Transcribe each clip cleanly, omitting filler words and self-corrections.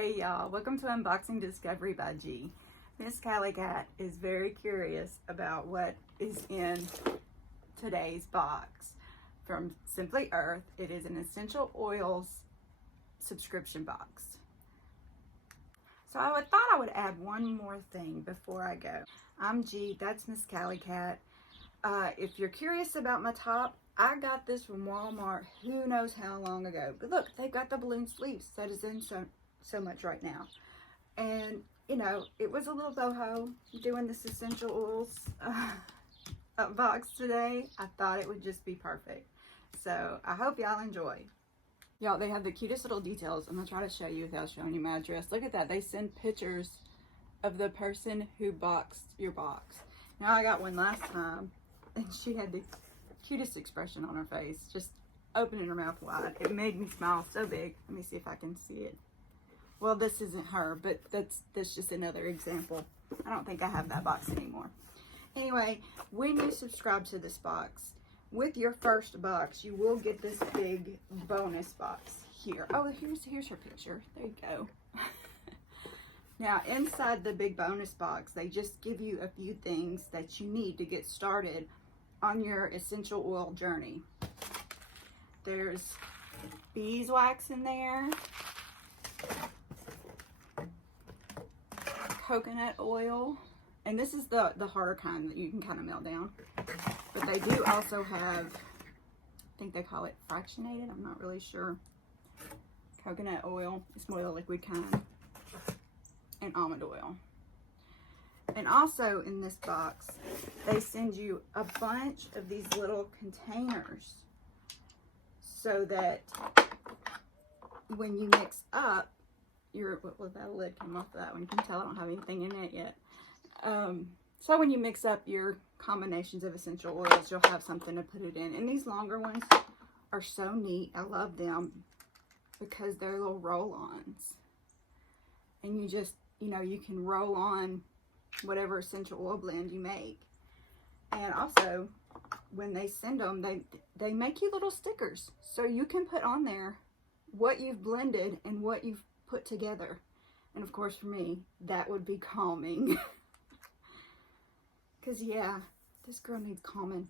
Hey y'all, welcome to Unboxing Discovery by G. Miss Callie Cat is very curious about what is in today's box from Simply Earth. It is an essential oils subscription box. So I thought I would add one more thing before I go. I'm G, that's Miss Callie Cat. If you're curious about my top, I got this from Walmart who knows how long ago. But look, they've got the balloon sleeves that is in so much right now. And, you know, it was a little boho doing this essential oils box today. I thought it would just be perfect. So I hope y'all enjoy. Y'all, they have the cutest little details. I'm going to try to show you without showing you my address. Look at that. They send pictures of the person who boxed your box. Now, I got one last time, and she had the cutest expression on her face, just opening her mouth wide. It made me smile so big. Let me see if I can see it. Well, this isn't her, but that's just another example. I don't think I have that box anymore. Anyway, when you subscribe to this box, with your first box, you will get this big bonus box here. Oh, here's her picture. There you go. Now, inside the big bonus box, they just give you a few things that you need to get started on your essential oil journey. There's beeswax in there, coconut oil, and this is the harder kind that you can kind of melt down. But they do also have, I think they call it fractionated, I'm not really sure. Coconut oil, it's more the liquid kind, and almond oil. And also in this box, they send you a bunch of these little containers so that when you mix up your, well, that lid came off that one. You can tell I don't have anything in it yet. So when you mix up your combinations of essential oils, you'll have something to put it in. And these longer ones are so neat. I love them because they're little roll-ons. And you just, you know, you can roll on whatever essential oil blend you make. And also, when they send them, they make you little stickers. So you can put on there what you've blended and what you've put together. And of course, for me, that would be calming. Because, yeah, this girl needs calming.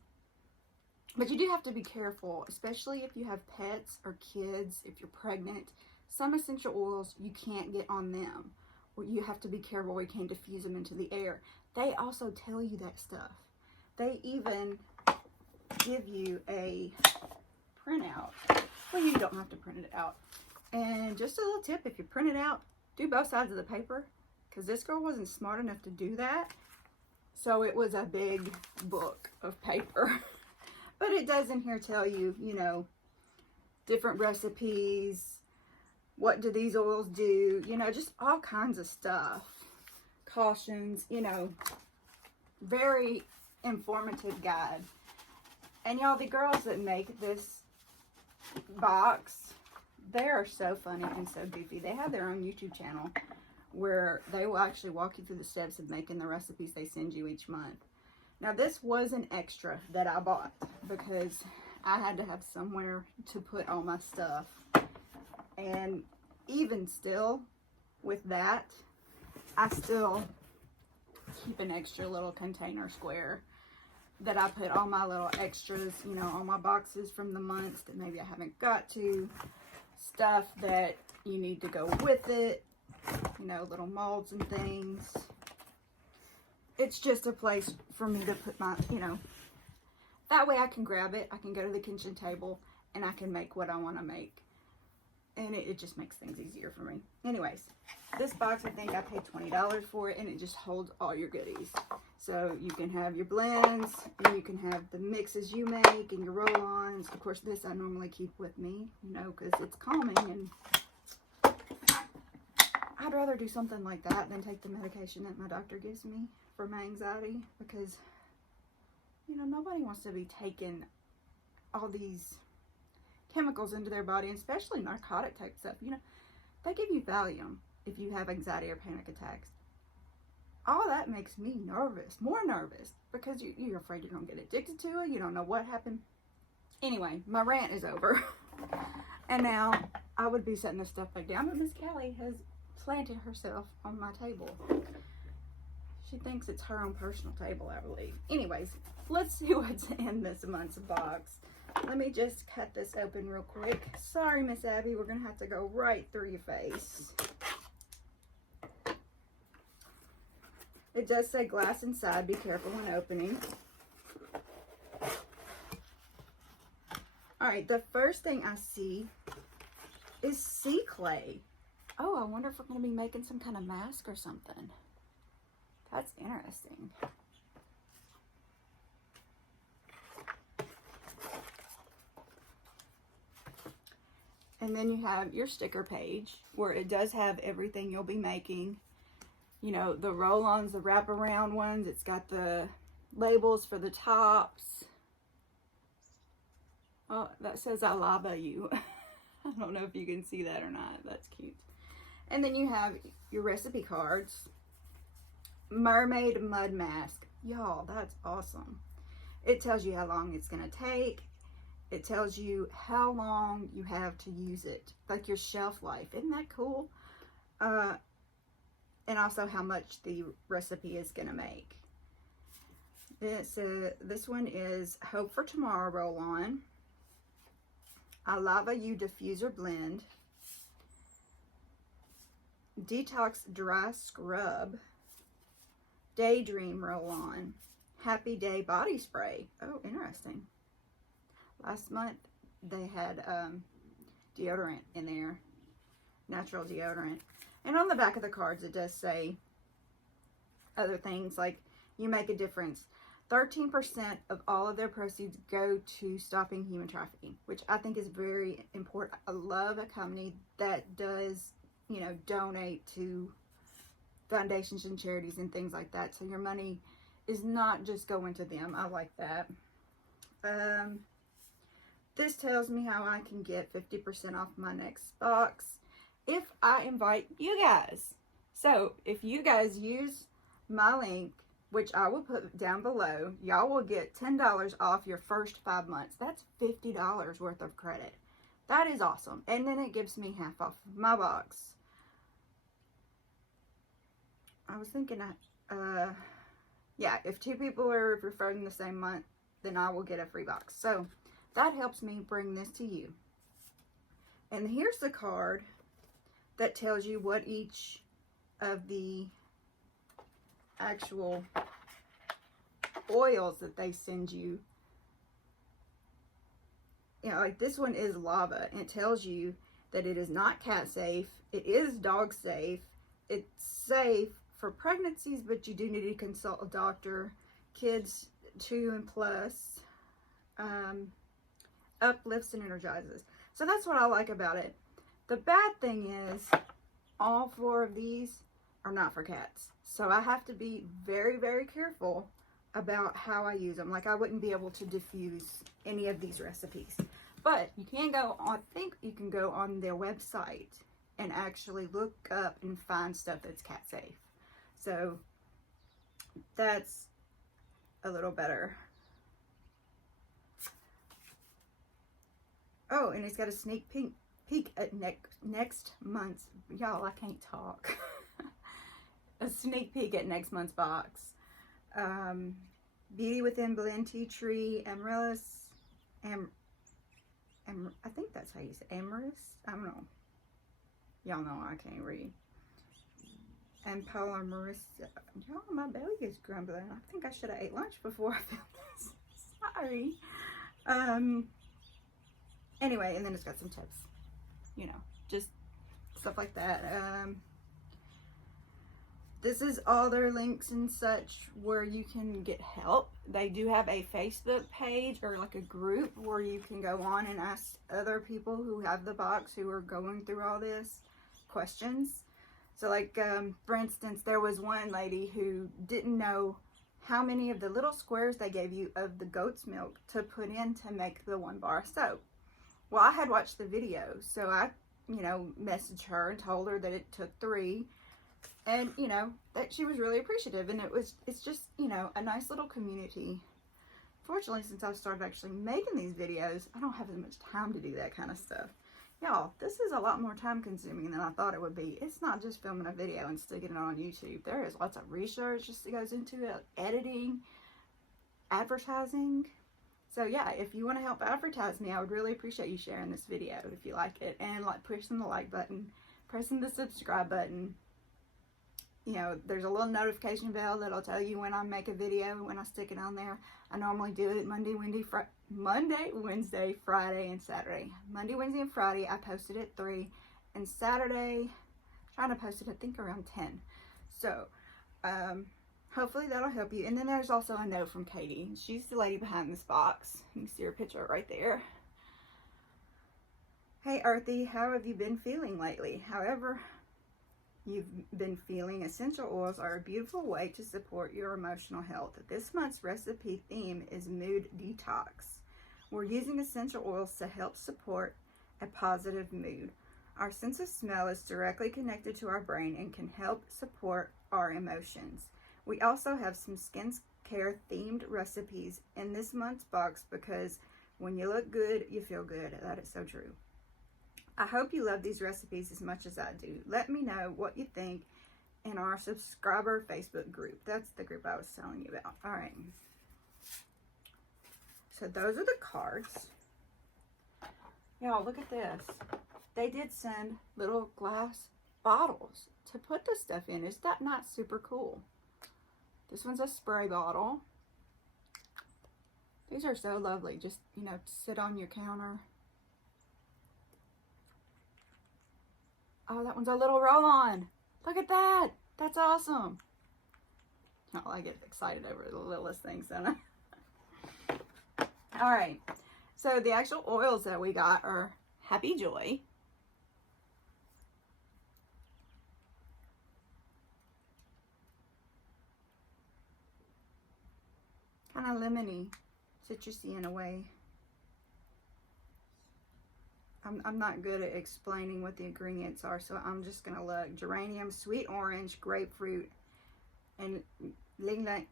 But you do have to be careful, especially if you have pets or kids, if you're pregnant. Some essential oils, you can't get on them. Or you have to be careful where you can't diffuse them into the air. They also tell you that stuff. They even give you a printout. Well, you don't have to print it out. And just a little tip, if you print it out, do both sides of the paper. Because this girl wasn't smart enough to do that. So it was a big book of paper. But it does in here tell you, you know, different recipes. What do these oils do? You know, just all kinds of stuff. Cautions, you know, very informative guide. And y'all, the girls that make this box, they are so funny and so goofy. They have their own YouTube channel where they will actually walk you through the steps of making the recipes they send you each month. Now, this was an extra that I bought because I had to have somewhere to put all my stuff. And even still, with that, I still keep an extra little container square that I put all my little extras, you know, all my boxes from the months that maybe I haven't got to, stuff that you need to go with it, you know, little molds and things. It's just a place for me to put my, you know, that way I can grab it, I can go to the kitchen table, and I can make what I want to make. And it just makes things easier for me. Anyways, this box, I think I paid $20 for it, and it just holds all your goodies. So you can have your blends, and you can have the mixes you make, and your roll-ons. Of course, this I normally keep with me, you know, because it's calming, and I'd rather do something like that than take the medication that my doctor gives me for my anxiety, because, you know, nobody wants to be taking all these chemicals into their body, especially narcotic type stuff. You know, they give you Valium if you have anxiety or panic attacks. All that makes me nervous, more nervous, because you're afraid you're going to get addicted to it. You don't know what happened. Anyway, my rant is over. And now I would be setting this stuff back down, but Miss Callie has planted herself on my table. She thinks it's her own personal table, I believe. Anyways, let's see what's in this month's box. Let me just cut this open real quick. Sorry, Miss Abby, we're going to have to go right through your face. It does say glass inside. Be careful when opening. Alright, the first thing I see is sea clay. Oh, I wonder if we're going to be making some kind of mask or something. That's interesting. And then you have your sticker page where it does have everything you'll be making. You know, the roll-ons, the wraparound ones. It's got the labels for the tops. Oh, that says I love you. I don't know if you can see that or not. That's cute. And then you have your recipe cards. Mermaid mud mask. Y'all, that's awesome. It tells you how long it's going to take. It tells you how long you have to use it. Like your shelf life. Isn't that cool? And also how much the recipe is going to make. This one is Hope for Tomorrow roll-on. I Lava You diffuser blend. Detox dry scrub. Daydream roll-on. Happy Day body spray. Oh, interesting. Last month they had deodorant in there. Natural deodorant. And on the back of the cards it does say other things like you make a difference. 13% of all of their proceeds go to stopping human trafficking, which I think is very important. I love a company that does, you know, donate to foundations and charities and things like that. So your money is not just going to them. I like that. This tells me how I can get 50% off my next box if I invite you guys. So if you guys use my link, which I will put down below, y'all will get $10 off your first 5 months. That's $50 worth of credit. That is awesome. And then it gives me half off my box. I was thinking, yeah, if 2 people are referred in the same month, then I will get a free box. So that helps me bring this to you. And here's the card that tells you what each of the actual oils that they send you. You know, like this one is lava, and it tells you that it is not cat safe, it is dog safe, it's safe for pregnancies, but you do need to consult a doctor. Kids 2 and plus, uplifts and energizes. So that's what I like about it. The bad thing is all 4 of these are not for cats. So I have to be very, very careful about how I use them. Like I wouldn't be able to diffuse any of these recipes. But you can go on, I think you can go on their website and actually look up and find stuff that's cat safe. So that's a little better. Oh, and it's got a sneak peek at next month's, y'all, I can't talk. A sneak peek at next month's box. Beauty Within Blend Tea Tree, Amaryllis, I think that's how you say Amaryllis. I don't know. Y'all know I can't read. And Polymerissa. Y'all, my belly is grumbling. I think I should have ate lunch before I filmed this. Sorry. Anyway, and then it's got some tips. You know, just stuff like that. This is all their links and such where you can get help. They do have a Facebook page or like a group where you can go on and ask other people who have the box who are going through all this questions. So like, for instance, there was one lady who didn't know how many of the little squares they gave you of the goat's milk to put in to make the 1 bar of soap. Well, I had watched the video, so I, you know, messaged her and told her that it took 3. And, you know, that she was really appreciative. And it's just, you know, a nice little community. Fortunately, since I've started actually making these videos, I don't have as much time to do that kind of stuff. Y'all, this is a lot more time consuming than I thought it would be. It's not just filming a video and sticking it on YouTube. There is lots of research that goes into it, editing, advertising. So yeah, if you want to help advertise me, I would really appreciate you sharing this video if you like it, and like pressing the like button, pressing the subscribe button. You know, there's a little notification bell that'll tell you when I make a video, when I stick it on there. I normally do it Monday, Wednesday, Friday, and Saturday. Monday, Wednesday, and Friday I post it at 3, and Saturday, trying to post it I think around 10. So hopefully that'll help you. And then there's also a note from Katie. She's the lady behind this box. You can see her picture right there. Hey Earthy, how have you been feeling lately? However you've been feeling, essential oils are a beautiful way to support your emotional health. This month's recipe theme is mood detox. We're using essential oils to help support a positive mood. Our sense of smell is directly connected to our brain and can help support our emotions. We also have some skincare themed recipes in this month's box because when you look good, you feel good. That is so true. I hope you love these recipes as much as I do. Let me know what you think in our subscriber Facebook group. That's the group I was telling you about. All right. So those are the cards. Y'all, look at this. They did send little glass bottles to put this stuff in. Is that not super cool? This one's a spray bottle. These are so lovely. Just, you know, sit on your counter. Oh, that one's a little roll-on. Look at that. That's awesome. Oh, I get excited over the littlest things, don't I? All right. So the actual oils that we got are Happy Joy. Kind of lemony, citrusy in a way. I'm not good at explaining what the ingredients are, so I'm just going to look. Geranium, sweet orange, grapefruit, and ling lang,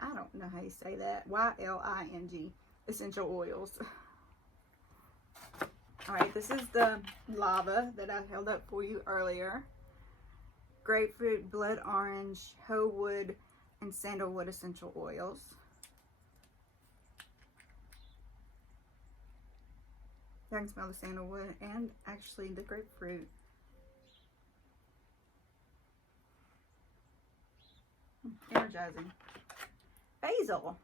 I don't know how you say that. Y-L-I-N-G, essential oils. All right, this is the lava that I held up for you earlier. Grapefruit, blood orange, hoe wood, and sandalwood essential oils. I can smell the sandalwood and actually the grapefruit. Energizing. Basil.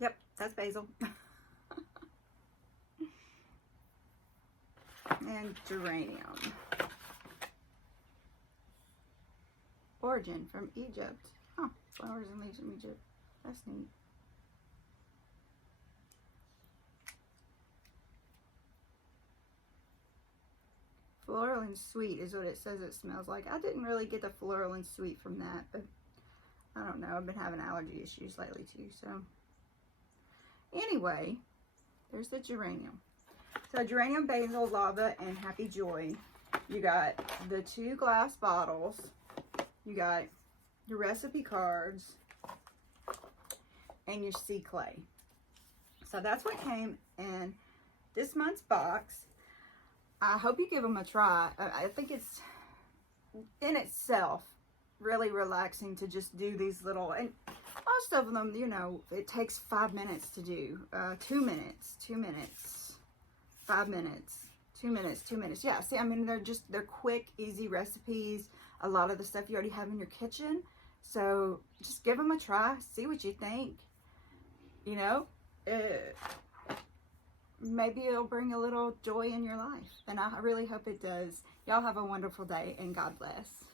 Yep, that's basil. And geranium. Origin from Egypt. Huh, flowers and leaves from Egypt. That's neat. Floral and sweet is what it says it smells like. I didn't really get the floral and sweet from that, but I don't know. I've been having allergy issues lately too, so. Anyway, there's the geranium. So geranium, basil, lava, and Happy Joy. You got the 2 glass bottles. You got your recipe cards and your sea clay. So that's what came in this month's box. I hope you give them a try. I think it's in itself really relaxing to just do these little, and most of them, you know, it takes 5 minutes to do. 2 minutes, 2 minutes, 5 minutes, 2 minutes, 2 minutes. Yeah, see, I mean, they're quick, easy recipes. A lot of the stuff you already have in your kitchen. So just give them a try. See what you think. You know, maybe it'll bring a little joy in your life. And I really hope it does. Y'all have a wonderful day and God bless.